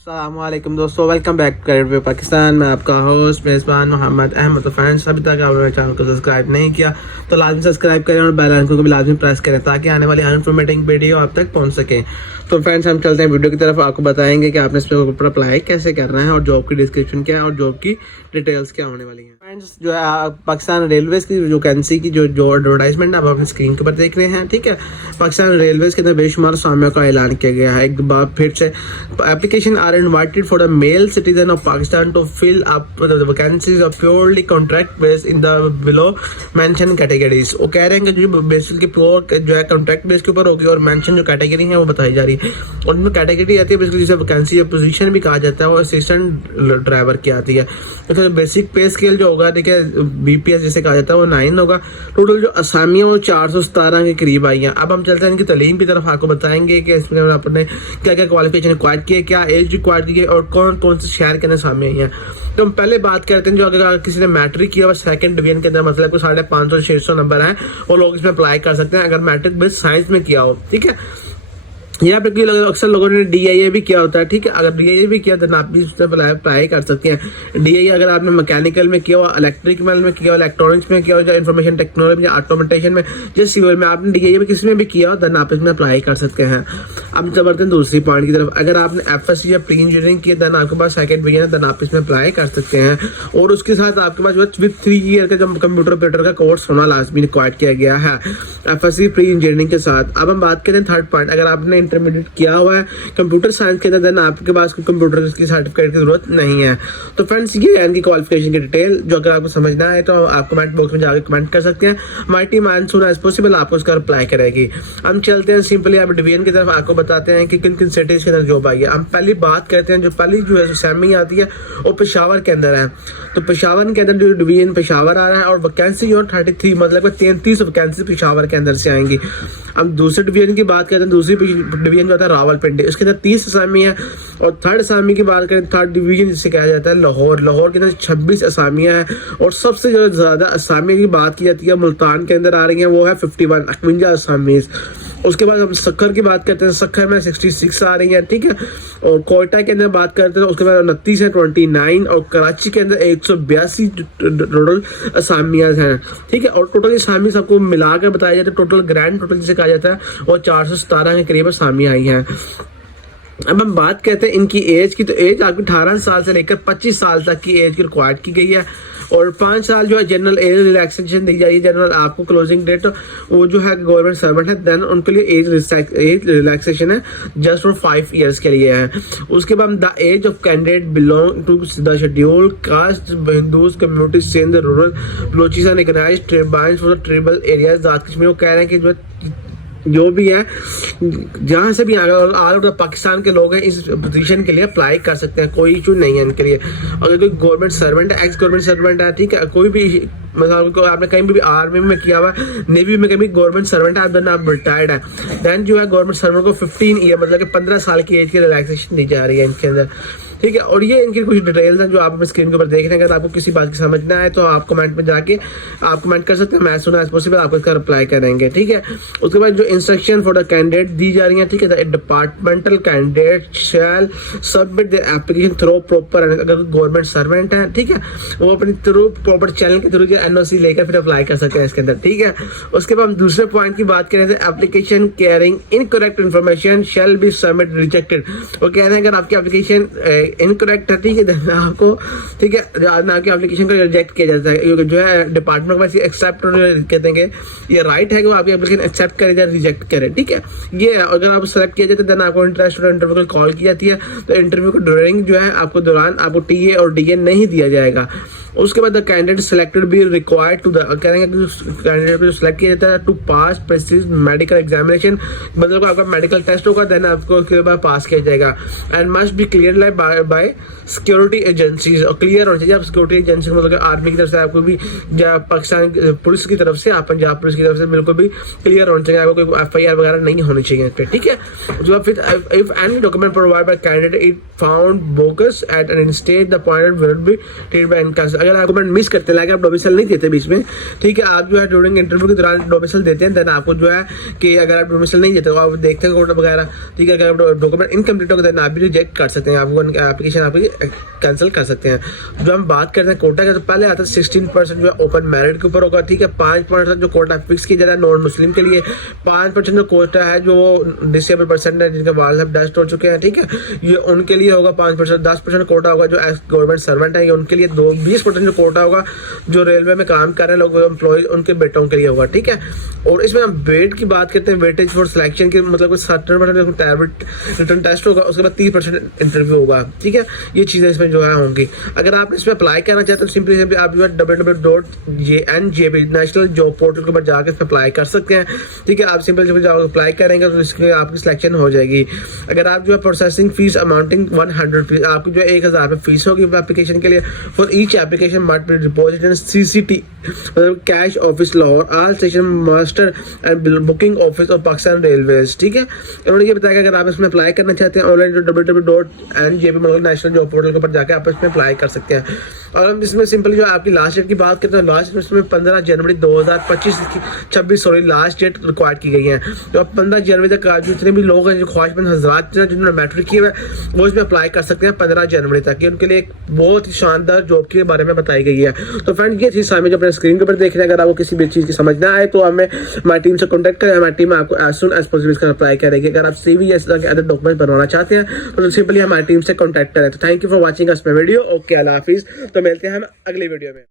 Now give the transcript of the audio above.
अस्सलामुअलैकुम दोस्तों, welcome back to career view Pakistan. मैं आपका होस्ट मेज़बान मोहम्मद अहमद। तो फ्रेंड्स, अभी तक आपने मेरे चैनल को सब्सक्राइब नहीं किया तो लाजमी सब्सक्राइब करें और बेल आइकन को भी लाजमी प्रेस करें ताकि आने वाली इन्फॉर्मेटिव वीडियो आप तक पहुंच सके। तो फ्रेंड्स, हम चलते हैं वीडियो की तरफ। आपको बताएंगे कि आपने इस पर अप्लाई कैसे करना है और जॉब की डिस्क्रिप्शन क्या है और जॉब की डिटेल्स क्या होने वाली हैं। फ्रेंड्स, जो है पाकिस्तान रेलवेज़ की जो वैकेंसी की जो एडवर्टाइजमेंट आप अपनी स्क्रीन के ऊपर देख रहे हैं, ठीक है। पाकिस्तान रेलवेज़ के अंदर बेशुमार सामियों का ऐलान किया गया है। एक बार फिर से application are invited for the male citizen of Pakistan to fill up the vacancies of purely contract based in the below mention categories. वो कह रहे हैं कि जो बेसिकली प्योर जो है कॉन्ट्रैक्ट बेस के ऊपर होगी और मेंशन जो कैटेगरी है वो बताई जा रही है। और उनमें कैटेगरी आती है बेसिकली जिसे वैकेंसी या पोजीशन भी कहा जाता है, वो असिस्टेंट ड्राइवर की आती है। तो बेसिक पे स्केल जो होगा, ठीक है, बीपीएस जिसे कहा जाता है, वो 9 होगा। टोटल जो असामियाँ वो 417 के करीब आई हैं। अब हम चलते हैं इनकी तालीम की तरफ। आपको बताएंगे कि इसमें आपने क्या क्या क्वालिफिकेशन रिक्वायर्ड की है, क्या एज रिक्वायर्ड की है और कौन कौन से शहर के अंदर सामने आई हैं। तो हम पहले बात करते हैं जो अगर किसी ने मैट्रिक किया हुआ सेकंड डिवीजन के अंदर, मतलब कोई 550-600 नंबर है, वो लोग इसमें अप्लाई कर सकते हैं अगर मैट्रिक बेस्ड साइंस में किया हो, ठीक है। यहाँ पे अक्सर लोगों ने डीआईए भी किया होता है, ठीक है। अगर डीआईए भी किया तो आप भी उसमें अप्लाई कर सकते हैं। डीआईए अगर आपने मैकेनिकल में किया हुआ, इलेक्ट्रिकल में किया हुआ, इलेक्ट्रॉनिक्स में किया हुआ, इंफॉर्मेशन टेक्नोलॉजी या ऑटोमेटेशन में, या सिविल में आपने डीआईए में किसी में भी किया हो, देन आप इसमें अप्लाई कर सकते हैं। अब जब बढ़ते हैं दूसरी पॉइंट की तरफ। अगर आपने एफएससी या प्री इंजीनियरिंग किया, देन आपके पास सेकंड डिवीजन है, देन आप इसमें अप्लाई कर सकते हैं। और उसके साथ आपके पास विद 3 ईयर का जो कंप्यूटर ऑपरेटर का कोर्स होना लाजमी रिक्वायर्ड किया गया है एफएससी प्री इंजीनियरिंग के साथ। अब हम बात करें थर्ड पॉइंट। अगर आपने इंटरमीडिएट किया हुआ है कंप्यूटर साइंस के अंदर, देन आपके पास कंप्यूटर की सर्टिफिकेट की जरूरत नहीं है। तो फ्रेंड्स, ये है इनकी क्वालिफिकेशन की डिटेल। जो अगर आपको समझना है तो आप कमेंट बॉक्स में जाकर कमेंट कर सकते हैं। हमारी team as soon as possible आपको उसका रिप्लाई करेगी। हम चलते हैं सिंपली आप डिवीजन की तरफ। आपको बताते हैं कि किन किन सिटीज के अंदर जॉब आई है। हम पहली बात करते हैं, जो पहली जो है सैमी आती है वो पेशावर के अंदर है। तो पेशावर के अंदर जो डिवीजन पेशावर आ रहा है और वैकेंसी और 33 मतलब 33 वैकेंसी पेशावर के अंदर से आएंगी। हम दूसरे डिवीजन की बात करते हैं। दूसरी डिवीजन जो होता है रावलपिंडी, उसके अंदर 30 असामी है। और थर्ड असामी की बात करें, थर्ड डिवीजन जिसे कहा जाता है लाहौर, लाहौर के अंदर 26 असामियाँ हैं। और सबसे जो ज्यादा असामी की बात की जाती है मुल्तान के अंदर आ रही है, वो है 51 असामीज। उसके बाद हम सक्खर की बात करते हैं, सक्खर में 66 आ रही है, ठीक है। और कोयटा के अंदर बात करते हैं उसके बाद 29 है 29। और कराची के अंदर 182 टोटल असामियाँ हैं, ठीक है। और टोटल असामी सबको मिलाकर बताया जाता है, टोटल ग्रैंड टोटल जिसे कहा जाता है, वो 417 के करीब असामियाँ आई हैं। अब हम बात करते हैं इनकी एज की। तो एज आपकी 18 साल से लेकर 25 साल तक की एज की रिक्वायर्ड की गई है। और 5 साल जो है जनरल एज रिलैक्सेशन दी जाएगी। जनरल आपको क्लोजिंग डेट वो जो है गवर्नमेंट सर्वेंट है, देन उनके लिए एज रिलैक्सेशन है जस्ट फॉर 5 ईयर्स के लिए है। उसके बाद the age of candidate belong to the schedule caste Hindus community Sindh rural Balochistan recognised tribes for the tribal areas that Kashmir. वो कह रहे हैं कि जो भी है जहाँ से भी ऑल ओवर पाकिस्तान के लोग हैं इस पोजीशन के लिए अप्लाई कर सकते हैं, कोई इशू नहीं है इनके लिए। अगर कोई गवर्नमेंट सर्वेंट है, एक्स गवर्नमेंट सर्वेंट है, ठीक है, कोई भी मतलब आपने कहीं भी आर्मी में किया हुआ, नेवी में कभी गवर्नमेंट सर्वेंट है, देन आप रिटायर्ड है, देन जो है गवर्नमेंट सर्वेंट को 15 ईयर मतलब कि 15 साल की एज की रिलैक्सेशन दी जा रही है इनके अंदर, ठीक है। और ये इनकी कुछ डिटेल्स हैं जो आप अपने स्क्रीन के ऊपर देख रहे हैं। अगर आपको किसी बात की समझना है तो आप कमेंट में जाके आप कमेंट कर सकते हैं। मैं सुना एज पॉसिबल आपको इसका रिप्लाई करेंगे, ठीक है। उसके बाद जो इंस्ट्रक्शन फॉर द कैंडिडेट दी जा रही है, ठीक है, departmental candidate shell submit the application through proper. अगर गवर्नमेंट सर्वेंट है, ठीक है, वो अपनी थ्रू प्रॉपर चैनल के थ्रू एनओसी लेकर फिर अप्लाई कर सकते हैं इसके अंदर, ठीक है। उसके बाद हम दूसरे पॉइंट की बात करें तो application carrying incorrect information shall be submit rejected. वो कह रहे हैं अगर आपकी एप्लीकेशन इनकरेक्ट है, ठीक है, आपको, ठीक है, आपकी एप्लीकेशन को रिजेक्ट किया जाता है। जो है डिपार्टमेंट के पास एक्सेप्ट कहते हैं कि ये राइट है कि वो आपकी एप्लीकेशन एक्सेप्ट करे या रिजेक्ट करे, ठीक है। ये अगर आप सेलेक्ट किया जाता है देन आपको इंटरेस्ट और इंटरव्यू को कॉल की जाती है। तो इंटरव्यू को ड्यूरिंग जो है आपको दौरान आपको टीए और डीए नहीं दिया जाएगा। उसके बाद the candidate selected be required to the कहेंगे कैंडिडेट को सिलेक्ट किया जाता है to pass precise medical examination, मतलब आपका मेडिकल टेस्ट होगा देन आपको उसके बाद पास किया जाएगा। And must be clear by security agencies, और क्लियर होना चाहिए आप सिक्योरिटी एजेंसी मतलब आर्मी की तरफ से आपको भी या पाकिस्तान पुलिस की तरफ से, आप पंजाब पुलिस की तरफ से बिल्कुल भी क्लियर होना चाहिए। आपको कोई FIR वगैरह नहीं होनी चाहिए इस पर, ठीक है। जो फिर if any document provide by candidate it found bogus at an stage the point will be treated by इनकस। अगर आप डॉक्यूमेंट मिस करते हैं, आप डोमिसाइल नहीं देते बीच में, ठीक है, आप जो है ड्यूरिंग इंटरव्यू के दौरान डोमिसाइल देते हैं, देन आपको जो है कि अगर आप डोमिसाइल नहीं देते हो, आप देखते हैं कोर्ट वगैरह, ठीक है, अगर डॉक्यूमेंट इनकम्प्लीट होगा देन आप भी रिजेक्ट कर सकते हैं, आपको एप्लीकेशन आपकी कैंसिल कर सकते हैं। जो हम बात करते हैं कोटा का, तो पहले आता है 16% जो है ओपन मेरिट के ऊपर होगा, ठीक है, 5% जो कोटा फिक्स किया जा रहा है नॉन मुस्लिम के लिए, 5% जो कोटा है जो डिसेबल पर्सन है जिनके वाल साहब डेस्ट हो चुके हैं, ठीक है, ये उनके लिए होगा 5%, 10% कोटा होगा जो गवर्नमेंट सर्वेंट है, ये उनके लिए 20% जो कोटा होगा जो रेलवे में काम कर रहे हैं लोग एम्प्लॉय उनके बेटों के लिए होगा, ठीक है। और इसमें हम वेट की बात करते हैं, वेटेज फॉर सिलेक्शन की, मतलब 70% रिटर्न टेस्ट होगा, उसके बाद 30% इंटरव्यू होगा, ठीक है, ये चीज़ें इसमें जो है होंगी। अगर आप इसमें अप्लाई करना चाहते हैं सिंपली आप जो है www.njb नेशनल जॉब पोर्टल के ऊपर जाकर इसमें अप्लाई कर सकते हैं, ठीक है, आप सिंपल जाकर अप्लाई करेंगे तो इसके आपकी सिलेक्शन हो जाएगी। अगर आप जो है प्रोसेसिंग फीस अमाउंटिंग 100 फीस, आपकी जो है 1000 रुपये फीस होगी एप्लीकेशन के लिए, for each application must be deposit in CCT मतलब cash office Lahore all station master and booking office of Pakistan railways, ठीक है। उन्होंने ये बताया कि अगर आप इसमें अप्लाई करना चाहते हैं ऑनलाइन जो www.njb मतलब नेशनल जॉब पोर्टल के ऊपर जाकर आप इसमें अप्लाई कर सकते हैं। और हम इसमें सिंपली जो आपकी लास्ट डेट की बात करते हैं, लास्ट डेट इसमें 15 जनवरी 2026 लास्ट डेट रिक्वायर्ड की गई है। तो 15 जनवरी तक जितने भी लोग हैं जो ख्वाहिशमंद हजरात जिन्होंने मैट्रिक किया है वो इसमें अप्लाई कर सकते हैं 15 जनवरी तक। उनके लिए एक बहुत ही शानदार जॉब के बारे में बताई गई है। तो फ्रेंड ये चीज़ हमें जो अपने स्क्रीन के ऊपर देख रहे हैं, अगर आपको किसी भी चीज़ की समझ ना आए तो हमें हमारी टीम से कॉन्टैक्ट करें, हमारी टीम आपको एज सुन एज पॉसिबल इसका अप्लाई करेगी। अगर आप CV या इस तरह के अदर डॉक्यूमेंट बनवाना चाहते हैं तो सिंपली हमारी टीम से कॉन्टैक्ट करें। तो thank you for watching us my video. Okay, अल्लाह हाफिज़। तो मिलते हैं हम अगली वीडियो में।